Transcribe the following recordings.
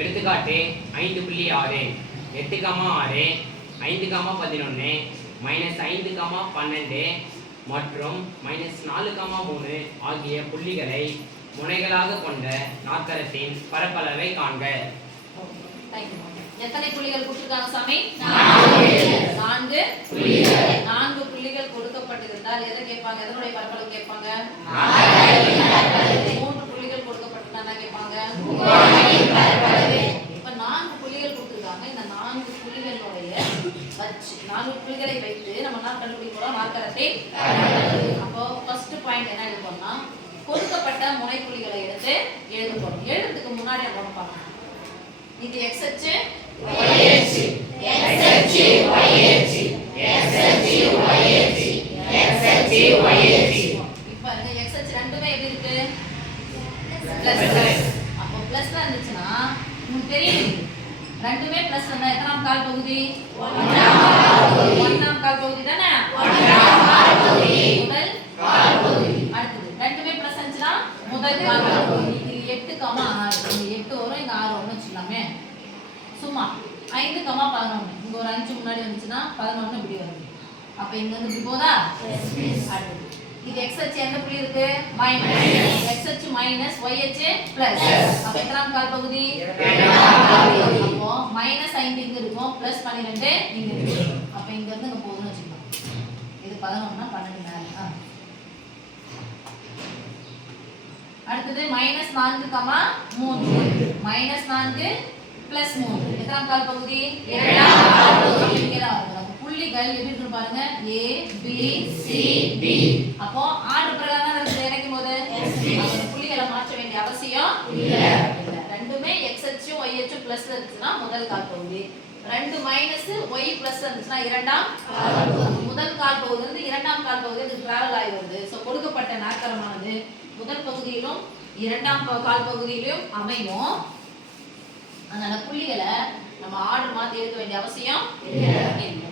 எடுத்துக்காட்டு 5.6 8,6 5,11 -5,12 மற்றும் -4,3 ஆகிய புள்ளிகளை முனைகளாக கொண்ட நாற்கரத்தின் பரப்பளவை காண்க. எத்தனை புள்ளிகள் கொடுத்திருக்காங்க சாமி? 4 புள்ளிகள் கொடுக்கப்பட்டிருந்தால் எதை கேட்பாங்க? எதனுடைய பரப்பளவு கேட்பாங்க? 3 புள்ளிகள் கொடுக்கப்பட்டிருந்தா என்ன கேட்பாங்க? இப்ப 4 புள்ளிகள் கொடுத்திருக்காங்க. இந்த 4 புள்ளிகளுடைய வச்சு 4 புள்ளிகளை வைத்து நம்ம என்ன கண்டுபிடிக்க போறோம்? நாற்கரத்தின் பரப்பளவு. அப்போ ஃபர்ஸ்ட் பாயிண்ட் என்ன எழுதணும்னா கொடுக்கப்பட்ட முனை புள்ளிகளை எடுத்து எழுத போறோம். எழுதுறதுக்கு முன்னாடி நம்ம பார்க்கணும். இது x அச்சு y அச்சு x அச்சு y அச்சு x அச்சு y அச்சு x அச்சு y அச்சு. இப்போ இந்த x அச்சு ரெண்டுமே எப்படி இருக்கு? பிளஸ். அப்போ பிளஸ்ல இருந்துச்சுனா உங்களுக்கு தெரியும் ரெண்டுமே பிளஸ் இருந்தா எத்தனாம் கால் பகுதி? 1ஆம் கால் பகுதி தானே? 1ஆம் கால் பகுதி முதல் கால் பகுதி. அடுத்து ரெண்டுமே பிளஸ் இருந்துச்சுனா முதல் கால் பகுதி. இது 8,6 இங்க 8 வரும் இங்க 6 வரும் வச்சுக்கலாமே. சும்மா 5,11 இங்க ஒரு 5 முன்னாடி வந்துச்சுனா 11 இப்படி வருது. அப்ப இங்க வந்து இப்படி போதா? அடுத்து இது x அச்சு எந்த புள்ளி இருக்கு? மைனஸ். x அச்சு மைனஸ் y அச்சு பிளஸ். அப்ப எத்தனாம் கால் பகுதி? 2ஆம் கால் பகுதி. அப்போ -5 இங்க இருக்கும் +12 இங்க இருக்கு. அப்ப இங்க இருந்து இங்க போகுதுன்னு வெச்சுக்கலாம். இது 11 னா 12 மேல. அடுத்து -4,3 -4 +3 எத்தனாம் கால் பகுதி? 2ஆம் கால் பகுதி. இங்க தான் வருது. புள்ளிகள் எப்படி இருக்கு பாருங்க. A B C D. அப்போ ஆர்டர் பிரகாரம் தான் இருக்கு இணைக்கும் போது அந்த புள்ளிகளை மாற்ற வேண்டிய அவசியம் இல்ல. ரெண்டுமே x அச்சு y அச்சு பிளஸ்ல இருந்துச்சுனா முதல் கால் பகுதி. ரெண்டு மைனஸ் y பிளஸ் இருந்துச்சுனா இரண்டாம் கால் பகுதி. முதல் கால் பகுதியில இருந்து இரண்டாம் கால் பகுதிக்கு டிராவல் ஆகி வருது. சோ கொடுக்கப்பட்ட நாற்கரமானது முதல் பகுதியிலும் இரண்டாம் கால் பகுதியிலும் அமையும். அதனால புள்ளிகளை நம்ம ஆர்டர் மாத்தி எழுத வேண்டிய அவசியம் இல்ல.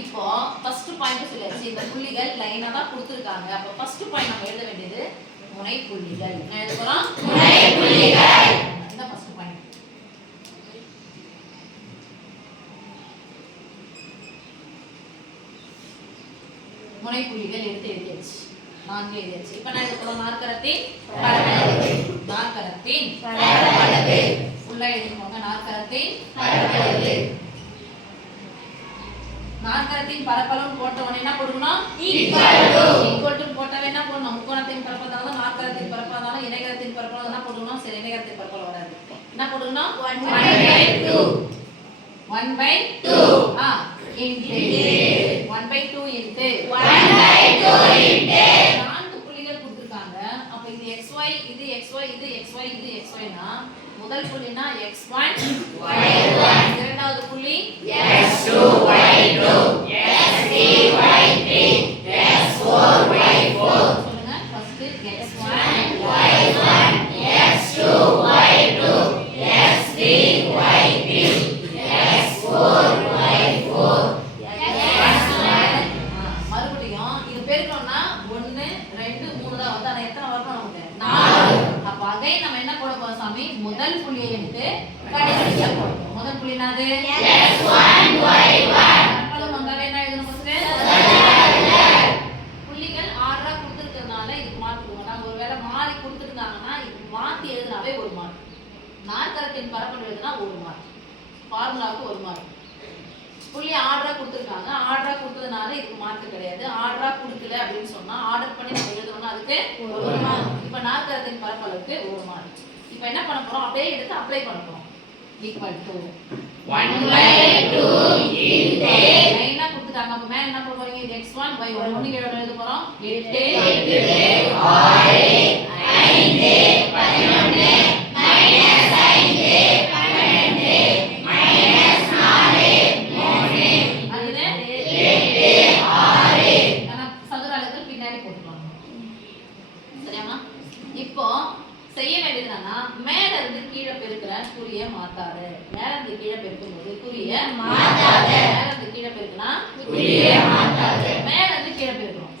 இப்போ ஃபர்ஸ்ட் பாயிண்ட் சொல்லியாச்சு. இந்த புள்ளிகள் லைனா தான் கொடுத்திருக்காங்க. அப்ப ஃபர்ஸ்ட் பாயிண்ட் நம்ம எழுத வேண்டியது முனை புள்ளிகள். என்ன எழுத போறோம்? முனை புள்ளிகள். இந்த ஃபர்ஸ்ட் பாயிண்ட். முனை புள்ளிகள் எடுத்து எழுதியாச்சு. 4 எழுதியாச்சு. இப்போ நான் எழுத போறோம் நாற்கரத்தின் பரப்பளவு. நாற்கரத்தின் பரப்பளவு. ஃபுல்லா எழுதிக்கோங்க. நாற்கரத்தின் பரப்பளவு. நாற்கரத்தின் பரப்பளவு போட்ட உடனே என்ன போடணும்? ஈக்குவல் டு போட்டவே என்ன போடணும்? முக்கோணத்தின் பரப்பளவு நாற்கரத்தின் பரப்பளவு இணைகரத்தின் பரப்பளவு என்ன போடணும்? சரி இணைகரத்தின் பரப்பளவு வராது. என்ன போடணும்? 1/2 1/2 into 1/2 into 1/2 into 4 புள்ளிகள் கொடுத்திருக்காங்க. அப்ப இது xy இது xy இது xy இது xy னா முதல் புள்ளினா x1 y1 இரண்டாவது புள்ளி x2 y2 x3 y3 x4 y4. சொல்லுங்க first x1 y1 x2 y2 x3 y3 x4 y4 மறுபடியும் இது பெருக்கணும்னா 1 2 3 தான் வந்து. ஆனா எத்தனை வரணும் நமக்கு? 4. அப்ப அகைன் நம்ம என்ன போட போறோம் சாமி? முதல் புள்ளியை எடுத்து கடைசியா போடுறோம். முதல் புள்ளி என்னது? x1 y1. பரப்பளவு அங்கவே என்ன எழுதணும் ஃபர்ஸ்ட்? புள்ளிகள் ஆர்டரா கொடுத்திருக்கிறதுனால இதுக்கு மார்க் கொடுக்கணும். ஒருவேளை மாறி கொடுத்திருந்தாங்கன்னா இது மாத்தி எழுதினாவே ஒரு மார்க். நாற்கரத்தின் பரப்பளவு எழுதினா ஒரு மார்க். ஃபார்முலாவுக்கு ஒரு மார்க். புள்ளி ஆர்டரா கொடுத்திருக்காங்க. ஆர்டரா கொடுத்ததுனால இதுக்கு மார்க் கிடையாது. ஆர்டரா கொடுக்கல அப்படின்னு சொன்னா ஆர்டர் பண்ணி நம்ம எழுதணும்னா அதுக்கு ஒரு மார்க். இப்போ நாற்கரத்தின் பரப்பளவுக்கு ஒரு மார்க். இப்போ என்ன பண்ண போறோம்? அப்படியே எடுத்து அப்ளை பண்ண போறோம். ஈக்குவல் டு 1/2 into லைனா கொடுத்துட்டாங்க. அப்ப மேல என்ன பண்ண போறீங்க? இது x1 y1 ஒண்ணுக்கு எழுத போறோம். 8 8 6 5 11 -5 12 -4 3 அதுல 8 6 ஆனா சதுர அளவுக்கு பின்னாடி போட்டுறோம். சரியாமா? இப்போ செய்ய வேண்டியது என்னன்னா மேல இருந்து கீழே பெருக்கிற குறிய மாத்தாது. மேல இருந்து கீழே பெருக்கும்போது குறிய மாத்தாது. மேல இருந்து கீழே பெருக்குனா குறிய மாத்தாது. மேல இருந்து கீழே பெருக்கணும்.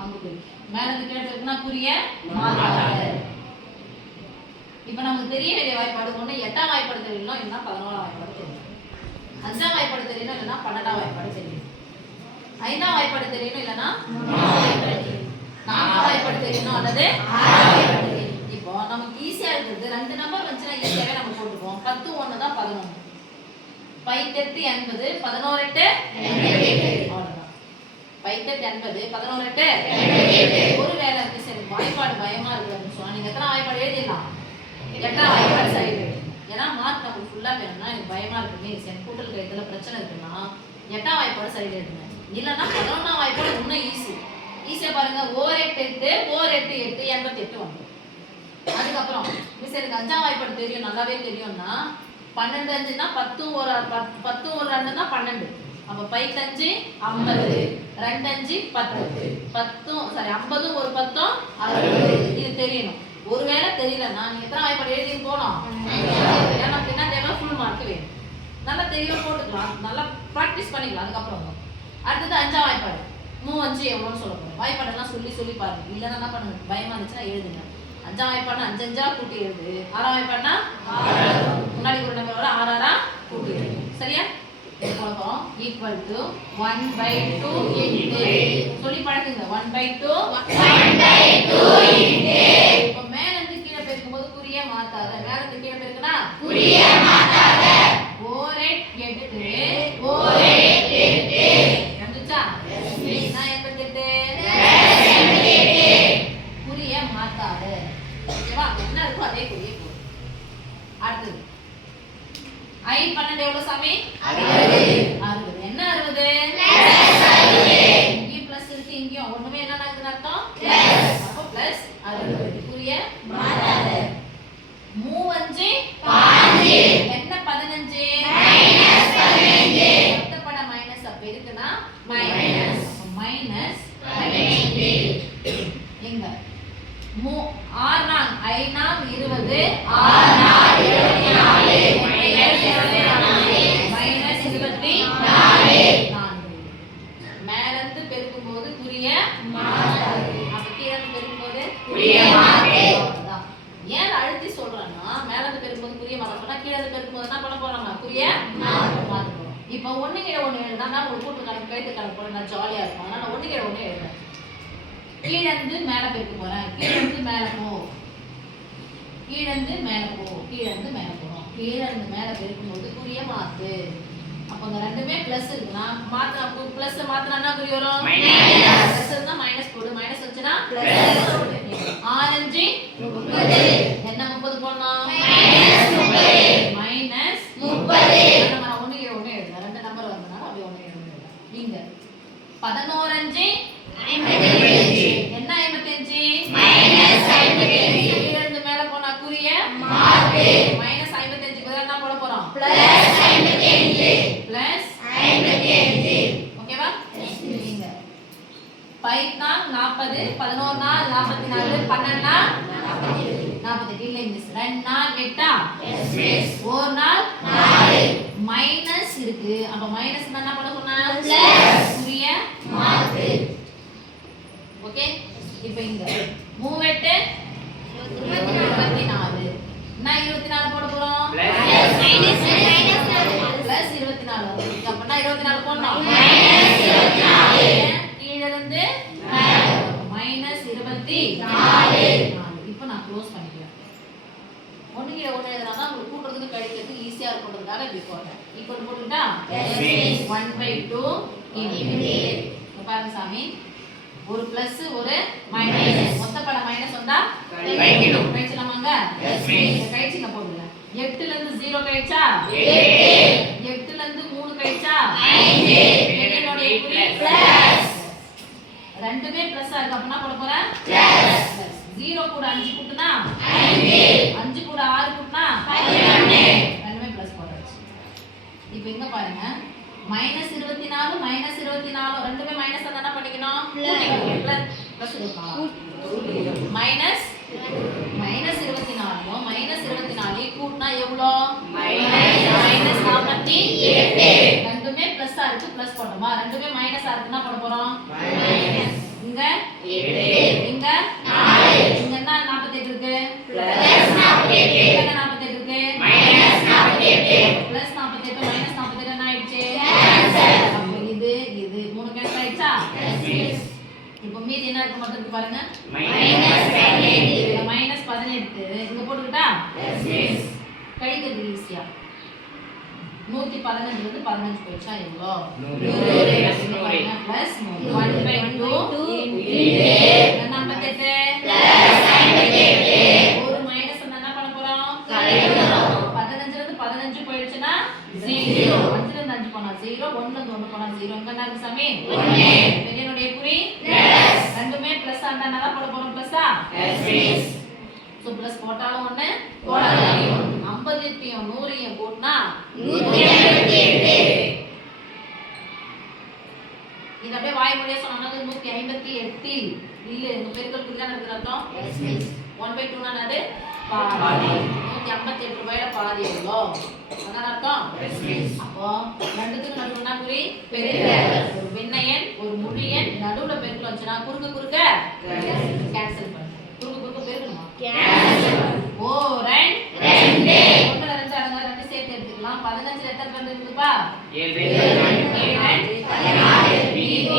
அங்க பெருக்கு. மேல இருந்து கீழே பெருக்குனா குறிய மாத்தாது. இப்போ நமக்கு தெரிய வேண்டிய வாய்ப்பாடு ஒன்று 8ஆம் வாய்ப்பாடு தெரியணும், இல்லைன்னா 11ஆம் வாய்ப்பாடு தெரியும். 5ஆம் வாய்ப்பாடு தெரியணும், இல்லைன்னா 12ஆம் வாய்ப்பாடு தெரியும். 5ஆம் வாய்ப்பாடு தெரியணும், இல்லைன்னா 4ஆம் வாய்ப்பாடு தெரியணும், அல்லது 6ஆம் வாய்ப்பாடு தெரியணும். இப்போ நமக்கு ஈஸியா இருக்குது, 2 நம்பர் வந்துச்சுன்னா ஈஸியாவே நம்ம போட்டுப்போம். 10 1 தான் 11. 5 8 80, 11 8 அவ்வளவுதான். 5 8 80, 11 8 ஒரு வேலை இருக்கு. சரி, வாய்ப்பாடு பயமா இருக்குதுன்னு சொன்னா நீங்க எத்தனை வாய்ப்பாடு எழுதிடலாம்? 8ஆம் வாய்ப்பாடு சரி. ஏன்னா மார்க் நமக்கு ஃபுல்லா வேணும்னா எனக்கு பயமா இருக்குமே, சரி கூட்டல் கழித்தல பிரச்சனை இருக்குன்னா 8ஆம் வாய்ப்பாடு சரி எழுதுங்க. இல்லைன்னா 11ஆம் வாய்ப்பாடு இன்னும் ஈஸியா பாருங்க. ஓர் 8 8 ஓர் 8 8 88 வந்து. அதுக்கப்புறம் மிஸ் எனக்கு 5ஆம் வாய்ப்பாடு தெரியும், நல்லாவே தெரியும்னா 12 5னா 10 ஒரு 2 தான் 12. அப்ப 5 5 50, 2 5 10, 50 ஒரு 10 60. இது தெரியணும். ஒருவேளை தெரியலன்னா நீங்க எத்தனை வாய்ப்பாடு எழுதி போகணும்? ஏன்னா நமக்கு என்ன தேவை? ஃபுல் மார்க் வேணும். நல்லா தெளிவா போட்டுக்கலாம், நல்லா ப்ராக்டிஸ் பண்ணிக்கலாம். அதுக்கப்புறம் அடுத்தது 5ஆம் வாய்ப்பாடு. 3 5 எவ்வளோன்னு சொல்ல போறோம். வாய்ப்பாடெல்லாம் சொல்லி பாருங்க. இல்லைன்னா என்ன பண்ணுங்க, பயமா இருந்துச்சுன்னா எழுதுங்க. 5ஆம் வாய்ப்பாடுனா 5 5 கூட்டி எழுது. 6ஆம் வாய்ப்பாடுனா முன்னாடி ஒரு நம்பரோட 6 6 கூட்டி எழுது. சரியா? போறோம் ஈக்குவல் டு 1/2 இன்டு சொல்லி பழகுங்க. 1/2 இன்டு இப்போ மேல இருந்து கீழ பெருக்கும்போது குறியே மாத்தாத. மேல இருந்து கீழ பெருக்குனா குறியே மாத்தாத. ஓர் 8 ஓர் 8 வந்துச்சா? நான் 88 குறியே மாத்தாத. ஓகேவா? என்ன இருக்கோ அதே குறியே போடு. அடுத்து I 12 எவ்வளவு சாமி? 60. என்ன 60? இங்கேயும் பிளஸ் இருக்கு, இங்கேயும் ஒண்ணுமே என்ன நடக்குதுன்னு அர்த்தம்? அப்போ பிளஸ் 60. புரிய மாட்டாத. 3 5 என்ன 15? மொத்தப்பட மைனஸ் அப்ப இருக்குன்னா மைனஸ் 15. எங்க 6 நாள் 5 நாள் 20 6 நாள் 24 மைனஸ் 24. மேல இருந்து பெருக்கும்போது குறிய மாத்தாது. அப்ப கீழ இருந்து பெருக்கும்போது குறிய மாத்தே. ஏன் அழுத்தி சொல்றேன்னா மேல இருந்து பெருக்கும்போது குறிய மாத்த சொன்னா கீழ இருந்து பெருக்கும்போது என்ன பண்ண போறோம்? குறிய மாத்த போறோம். இப்போ 1 கீழ 1 எழுதுனா ஒரு கூட்டு கணக்கு கழித்து கணக்கு போட நான் ஜாலியா இருக்கும். அதனால 1 கீழ 1 எழுதுறேன். கீழ இருந்து மேல பெருக்க போறேன். கீழ இருந்து மேல போ. கீழ இருந்து மேல போ. கீழ இருந்து மேல போறோம். கீழ இருந்து மேல பெருக்கும்போது குறிய மாத்து. அப்ப இந்த ரெண்டுமே பிளஸ் இருக்குனா மாத்தா பிளஸ் மாத்துனா குறி வரும் மைனஸ். பிளஸ் இருந்தா மைனஸ் போடு. மைனஸ் வந்துச்சுனா பிளஸ் போடு. 6 5 30. என்ன 30 போடணும்? மைனஸ் 30. நம்ம 1 கீழ 1 எழுதலாம். ரெண்டு நம்பர் வந்தனால அப்படியே 1 கீழ 1 எழுதலாம். நீங்க 11 5 55. என்ன 55? மைனஸ் 55. கீழ இருந்து மேல போனா குறிய மாத்து. மைனஸ் 55 பதிலா என்ன போட போறோம்? பிளஸ் 55. பிளஸ் 55. ஓகேவா? நீங்க 5 நாள் 40, 11 நாள் 44, 12 நாள் 48. இல்ல மிஸ் 2 நாள் 8 எஸ் மிஸ். 1 நாள் 4 மைனஸ் இருக்கு. அப்ப மைனஸ் என்ன பண்ண சொன்னா? பிளஸ் குறிய மாத்து. ஓகே? இப்போ இங்க 3 8 24. நான் 24 போட போறோம். பிளஸ் மைனஸ் பிளஸ் 24 வந்து. அப்பனா 24 போடணும். மைனஸ் 24. கீழ இருந்து மைனஸ் 24. இப்போ நான் க்ளோஸ் பண்ணிக்கிறேன். 1 கீழ 1 எழுதுனா உங்களுக்கு கூட்டுறதுக்கு கழிக்கிறதுக்கு ஈஸியா இருக்கும்ன்றதுக்காக இப்படி போடுறேன். ஈக்குவல் போட்டுட்டா? Yes miss. 1/2 இன்டு பாருங்க சாமி, ஒரு பிளஸ் ஒரு மைனஸ். மொத்தப்பட மைனஸ் வந்தா கழிக்கணும். கழிச்சலாமாங்க? Yes miss. கழிச்சிங்க போடுங்க. 8 ல இருந்து 0 கழிச்சா 8. 8 ல இருந்து 3 கழிச்சா 5. என்னோட பிளஸ். ரெண்டுமே பிளஸ்ஸா இருக்கு. அப்ப என்ன போட போறேன்? பிளஸ். 0 கூட 5 கூட்டினா 5. 5 கூட 6 கூட்டினா 11. ரெண்டுமே பிளஸ் போட்டாச்சு. இப்போ இங்க பாருங்க மைனஸ் 24 மைனஸ் 24 ரெண்டுமே மைனஸ் வந்தா என்ன பண்ணிக்கணும்? பிளஸ் பிளஸ் கொடுக்கலாம். மைனஸ் மைனஸ் 24 மைனஸ் 24 கூட்டினா எவ்வளோ? மைனஸ் 48. ரெண்டுமே பிளஸ்ஸா இருக்கு. பிளஸ் போட்டோமா? ரெண்டுமே மைனஸா இருக்கு. என்ன பண்ண போறோம்? மைனஸ். இங்க 8 இங்க 4 இங்க என்ன 48 இருக்கு? பிளஸ் எத்தனை 48 இருக்கு பிளஸ் 48 மைனஸ் 48 என்ன ஆயிடுச்சு அப்போ இது இது மூணு கேன்சல் ஆயிடுச்சா இப்போ மீதி என்ன இருக்கு மொத்தத்துக்கு பாருங்க மைனஸ் 18 இங்க போட்டுக்கிட்டா கழிக்கிறது ஈஸியா 115 இருந்து 15 போயிடுச்சா எவ்வளோ 100 பிளஸ் 1/2 என்ன 58 ஒரு மைனஸ் என்ன பண்ண போறோம் 15 இருந்து 15 போயிடுச்சுன்னா 0 5 இருந்து 5 போனா 0 1 இருந்து 1 போனா 0 இங்க என்ன இருக்கு சாமி 1 பெரியனுடைய குறி ரெண்டுமே பிளஸ் ஆனா என்ன போட போறோம் பிளஸ்ஸா சோ பிளஸ் போட்டாலும் 1 போடாதீங்க 58 100 போட்னா 158 இது அப்படியே வாய் மொழியா சொன்னா 158 இல்ல இந்த பெருக்கல் குறி தான் இருக்கு அர்த்தம் 1/2 னா என்னது பாதி 158 ரூபாயில பாதி எவ்வளோ அதான் அர்த்தம் அப்போ ரெண்டுத்துக்கு நடுவுனா குறி பெருக்கல் ஒரு விண்ணையன் ஒரு முழியன் நடுவுல பெருக்கல் வந்துச்சுனா குறுக்க கேன்சல் பண்ணு குறுக்க பெருக்கணுமா கேன்சல் ஓ ரெண்டு ஒண்ணுல ரெண்டு அடங்க ரெண்டு சேர்த்து எடுத்துக்கலாம் 15 எத்தனை ரெண்டு இருக்குப்பா 7 16 மீதி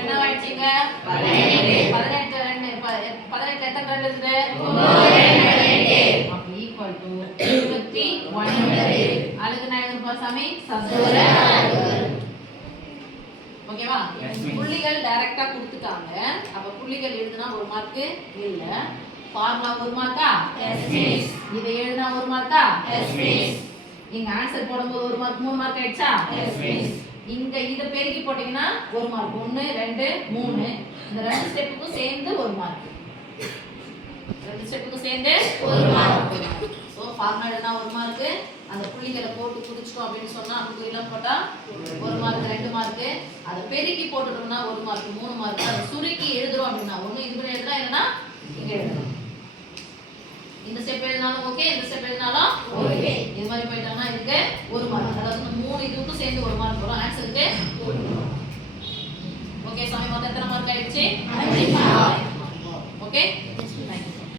என்ன ஆயிடுச்சுங்க 18 ரெண்டு 18 எத்தனை ரெண்டு இருக்குது 9 அப்ப ஈக்குவல் டு 21 அதுக்கு நான் எழுதுப்பா சாமி சதுர ஓகேவா புள்ளிகள் டைரக்டா கொடுத்துட்டாங்க அப்ப புள்ளிகள் எழுதுனா ஒரு மார்க் இல்ல ஃபார்முலா ஒரு மார்க்கா எஸ் மிஸ் இதை எழுதுனா ஒரு மார்க்கா எஸ் மிஸ் இங்க ஆன்சர் போடும்போது ஒரு மார்க் 3 மார்க் ஆயிடுச்சா எஸ் மிஸ் இங்க இத பெருக்கி போட்டீங்கன்னா ஒரு மார்க் 1 2 3 இந்த ரெண்டு ஸ்டெப்புக்கும் சேர்ந்து ஒரு மார்க் ரெண்டு ஸ்டெப்புக்கும் சேர்ந்து ஒரு மார்க் சோ ஃபார்முலா எழுதுனா ஒரு மார்க் அந்த புள்ளிகளை போட்டு குறிச்சிட்டோம் அப்படினு சொன்னா அதுக்கு எல்லாம் போட்டா ஒரு மார்க் 2 மார்க் அத பெருக்கி போட்டுட்டோம்னா ஒரு மார்க் 3 மார்க் அத சுருக்கி எழுதுறோம் அப்படினா ஒண்ணு இது பண்ணி எழுதுனா இல்லனா இங்க எழுதணும் இந்த ஸ்டெப் எழுதினாலும் ஓகே இந்த ஸ்டெப் எழுதினாலும் ஓகே இது மாதிரி போய்ட்டாங்கன்னா இதுக்கு ஒரு மார்க் அதாவது இந்த மூணு இதுக்கும் சேர்ந்து ஒரு மார்க் வரும் ஆன்சருக்கு ஓகே சாமி மொத்தம் எத்தனை மார்க் ஆயிடுச்சு 5 மார்க் ஓகே